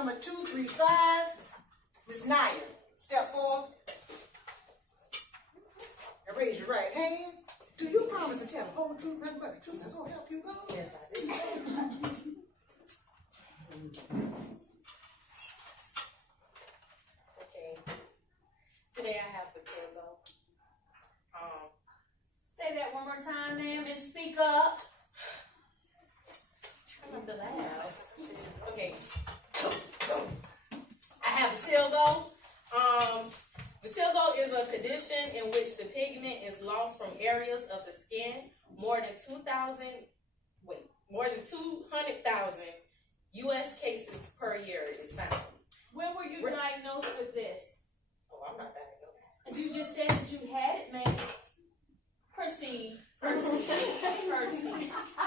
number 235, Ms. Naya, step forward. Now raise your right hand. Do you promise to tell the whole truth, nothing but the truth, that's gonna help you God? Yes, I do. Okay. Today I have Pt2. Say that one more time, ma'am, and speak up. Try not to laugh. Okay. I have Pt2. Pt2 is a condition in which the pigment is lost from areas of the skin. More than 200,000 U.S. cases per year is found. When were you diagnosed with this? Oh, I'm not diagnosed. And you just said that you had it, ma'am. Proceed.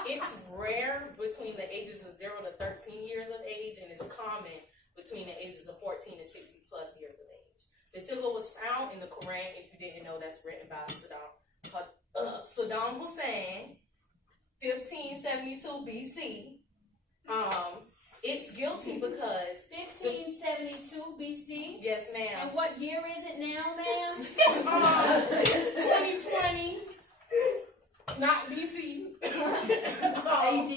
It's rare between the ages of 0 to 13 years of age, and it's common between the ages of 14 and 60 plus years of age. Pt2 was found in the Quran. If you didn't know, that's written by Saddam Hussein, 1572 BC. It's guilty because 1572 BC. Yes, ma'am. And what year is it now, ma'am? 2020. Not BC. AD.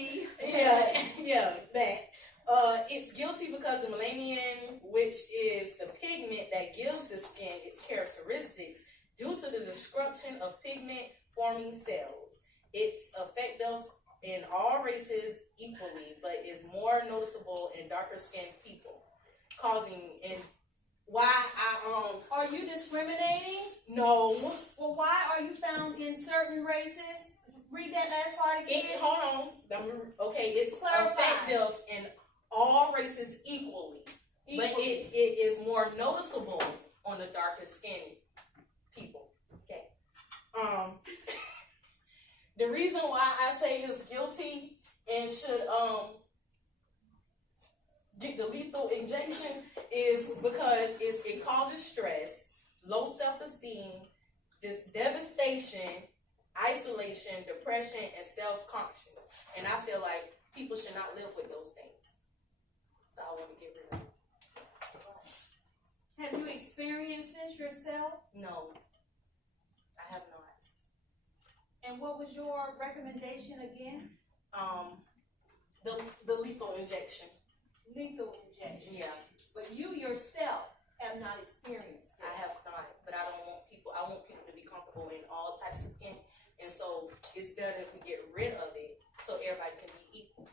Yeah, that. It's guilty because the melanin, which is the pigment that gives the skin its characteristics, due to the destruction of pigment-forming cells. It's effective in all races equally, but is more noticeable in darker-skinned people, causing and why Are you discriminating? no. Well, why are you found in certain races? Read that last part again. Hold on. Okay, it's effective in all races equally, but it is more noticeable on the darker skinned people. Okay. The reason why I say it's guilty and should get the lethal injection is because it causes stress, low self-esteem, devastation, isolation, depression, and self-conscious. And I feel like people should not live with those things. So I want to get rid of it. Have you experienced this yourself? No, I have not. And what was your recommendation again? The lethal injection. Lethal injection. Yeah. But you yourself have not experienced it. I have not, but I want people to be comfortable in all types of skin. And so it's better if we get rid of it so everybody can be equal.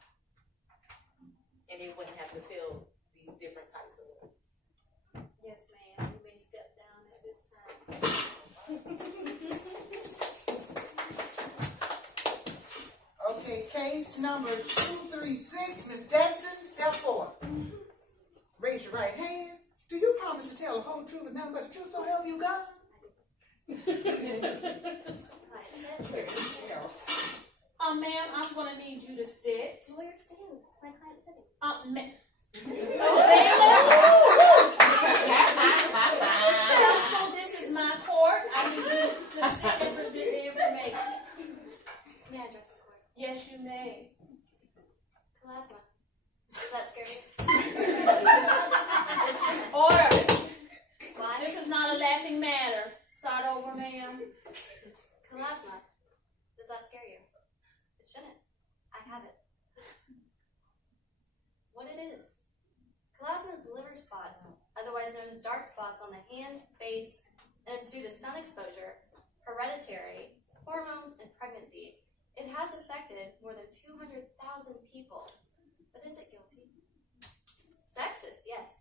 And they wouldn't have to feel these different types of ways. Yes, ma'am. You may step down at this time. Okay, case number 236, Ms. Destin, step forward. Raise your right hand. Do you promise to tell the whole truth and nothing but the truth, so help you God? Ma'am, I'm going to need you to sit. Lawyer, stand. My client's sitting. So this is my court. I need you to sit and present the information. May I address the court? Yes, you may. Plasma. Does that scare you? Order. Why? This is not a laughing matter. Start over, ma'am. Plasma. Does that scare you? It shouldn't. I have it. What it is. Plasma is liver spots, otherwise known as dark spots on the hands, face, and it's due to sun exposure, hereditary, hormones, and pregnancy. It has affected more than 200,000 people. But is it guilty? Sexist, yes.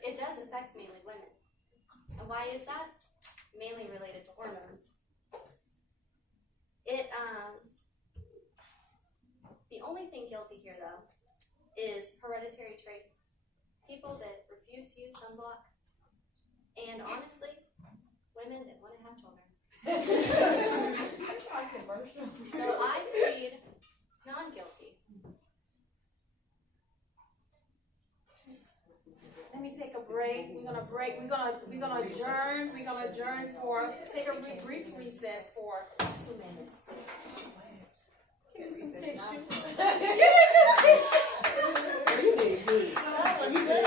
It does affect mainly women. And why is that? Mainly related to hormones. The only thing guilty here, though, is hereditary traits. People that refuse to use sunblock. And honestly, women that want to have children. So I plead non-guilty. Let me take a break. We're gonna break. We're gonna adjourn. We're gonna adjourn for take a brief recess for 2 minutes. Give me some tissue. Give me some tissue. You did good. You did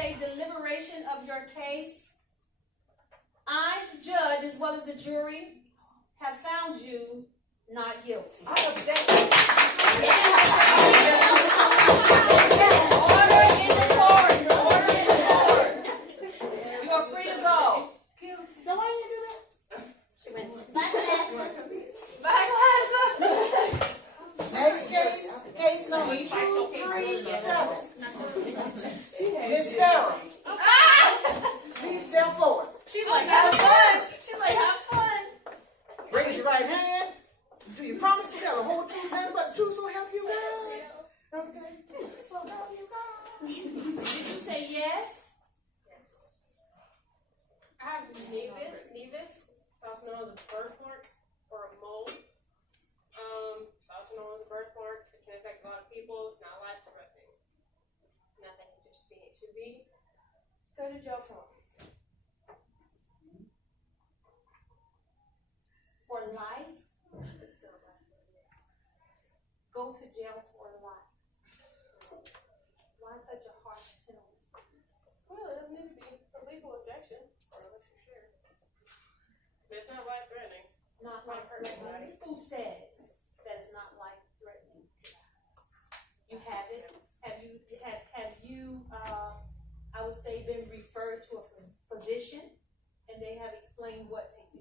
say deliberation of your case. I, the judge, as well as the jury, have found you not guilty. I object. Order in the court. Order in the court. You are free to go. So why you do that? She went. Bye, Next case, case number 237. Miss Sarah, please step forward. She's like, have fun. She's like, have fun. Raise your right hand. Do you promise to tell the whole truth, nothing but the truth, so help you God? Okay. So help you God. Did you say yes? Yes. I have nevus, also known as a birthmark or a mole. Also known as a birthmark. It can affect a lot of people. It's not life threatening. Nothing to just be. It should be. Go to jail for life. For life? Go to jail for life. Why such a harsh penalty? Well, it doesn't need to be a legal objection, unless you're sure. But it's not life threatening. Not Might hurt life-threatening. somebody. Who says that it's not life-threatening? You have it? Have you, I would say, been referred to a physician, and they have explained what to you?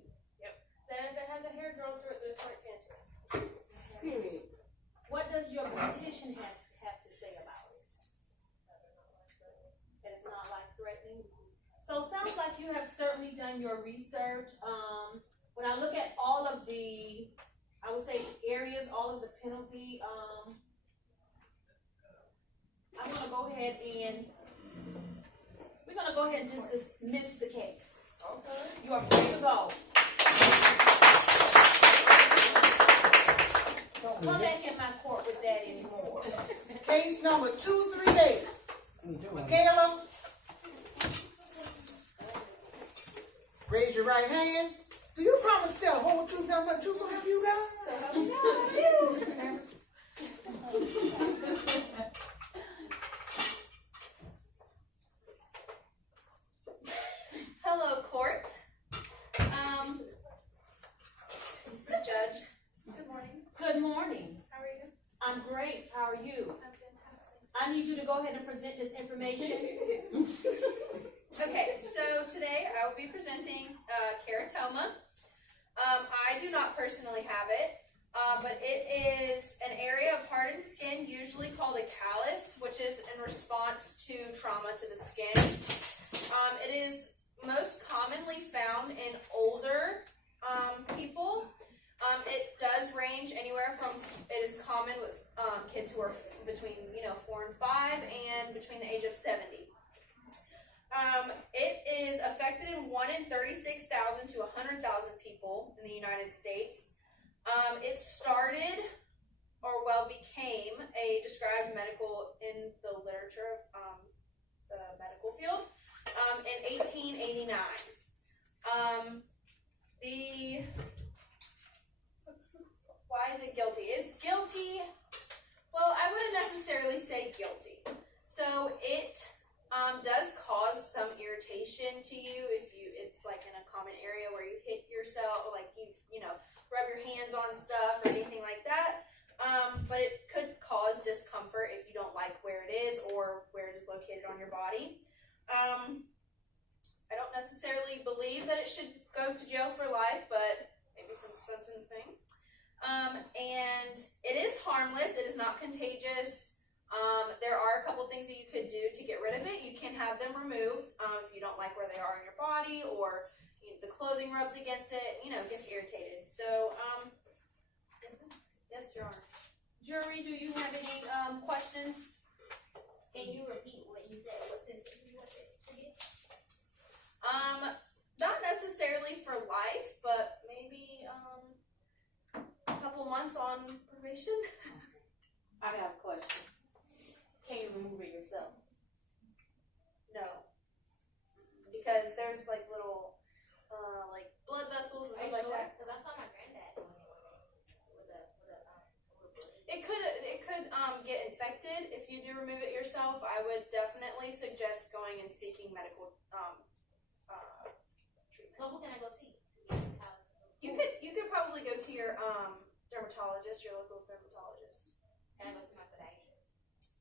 Then if it has a hair growing through it, then it's not cancerous. Period. What does your petition have to say about it? That it's not life-threatening? So it sounds like you have certainly done your research. When I look at all of the, I would say, areas, all of the penalty, I'm gonna go ahead and, we're gonna go ahead and just dismiss the case. Okay. You are free to go. Don't come back in my court with that anymore. Case number 238. Michaela, raise your right hand. Do you promise to tell the whole truth, nothing but the truth, so help you God? So help me God. Hello, court. Judge. Good morning. Good morning. How are you? I'm great. How are you? I'm fantastic. I need you to go ahead and present this information. Okay, so today I will be presenting keratoma. I do not personally have it, but it is an area of hardened skin, usually called a callus, which is in response to trauma to the skin. It is most commonly found in older people. It does range anywhere from, it is common with kids who are between 4 and 5 and between the age of 70. It is affected in 1 in 36,000 to 100,000 people in the United States. It started, or became a described medical in the literature of the medical field in 1889. Why is it guilty? It's guilty. Well, I wouldn't necessarily say guilty. So it does cause some irritation to you if it's like in a common area where you hit yourself, or like you rub your hands on stuff or anything like that. But it could cause discomfort if you don't like where it is or where it is located on your body. I don't necessarily believe that it should go to jail for life, but maybe some sentencing. And it is harmless. It is not contagious. There are a couple things that you could do to get rid of it. You can have them removed if you don't like where they are in your body, or the clothing rubs against it, gets irritated. So, yes, Your Honor. Jury, do you have any questions? Can you repeat what you said? What sentence you wanted to get? Not necessarily for life, but maybe a couple months on probation. I have a question. Can you remove it yourself? No, because there's like little like blood vessels and stuff like that. Because I saw my granddad doing it with a It could get infected if you do remove it yourself, I would definitely suggest going and seeking medical treatment. So who can I go see? You could probably go to your dermatologist, your local dermatologist. Can I go see my podiatrist?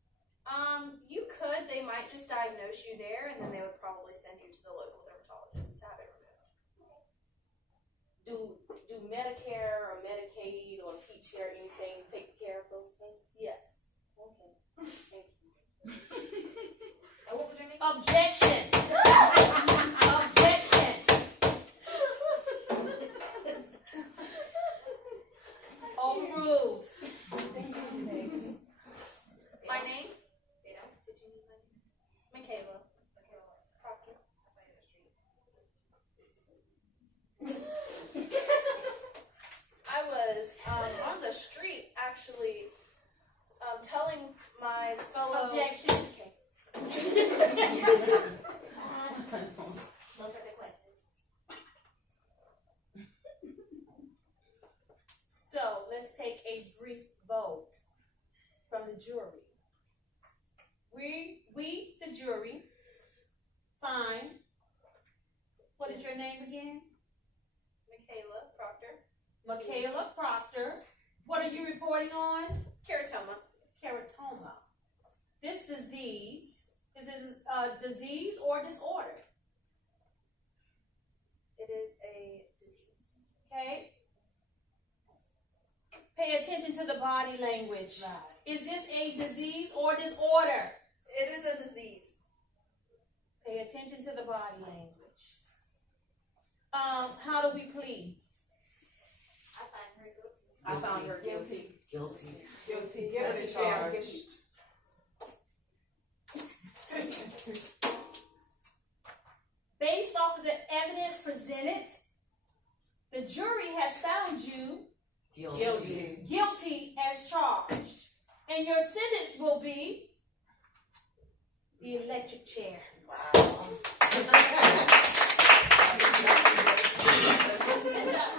You could. They might just diagnose you there, and then they would probably send you to the local dermatologist to have it removed. Do Medicare or Medicaid or Pt2 or anything take care of those things? Yes. Okay. Thank you. And what was your name? Objection. Objection. Overruled. My name? Michaela. Proctor. I was on the street actually telling my fellow. Objection. No further questions. So let's take a brief vote from the jury. We, the jury, find. What is your name again? Michaela Proctor. Michaela Proctor. What are you reporting on? Keratoma. Keratoma. This disease, is it a disease or disorder? It is a disease. Okay? Pay attention to the body language. Right. Is this a disease or disorder? It is a disease. Pay attention to the body language. How do we plead? I find her guilty. I found her guilty. Guilty. Guilty. Guilty Guilty. charge. Based off of the evidence presented, the jury has found you guilty as charged. And your sentence will be the electric chair.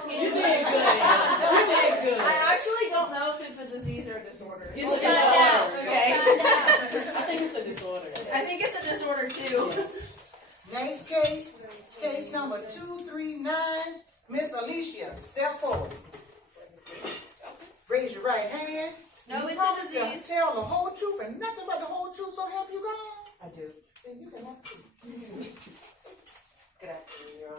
You did good. I actually don't know if it's a disease or a disorder. You can find out. Okay. I think it's a disorder. I think it's a disorder too. Next case, case number 239. Miss Alicia, step forward. Raise your right hand. No, You it's a promise to disease. tell the whole truth and nothing but the whole truth, so help you God? I do. Then you can have a seat. Good afternoon, Your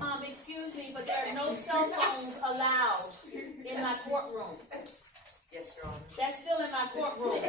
Honor. Excuse me, but there are no cell phones allowed in my courtroom. Yes, Your Honor. That's still in my courtroom.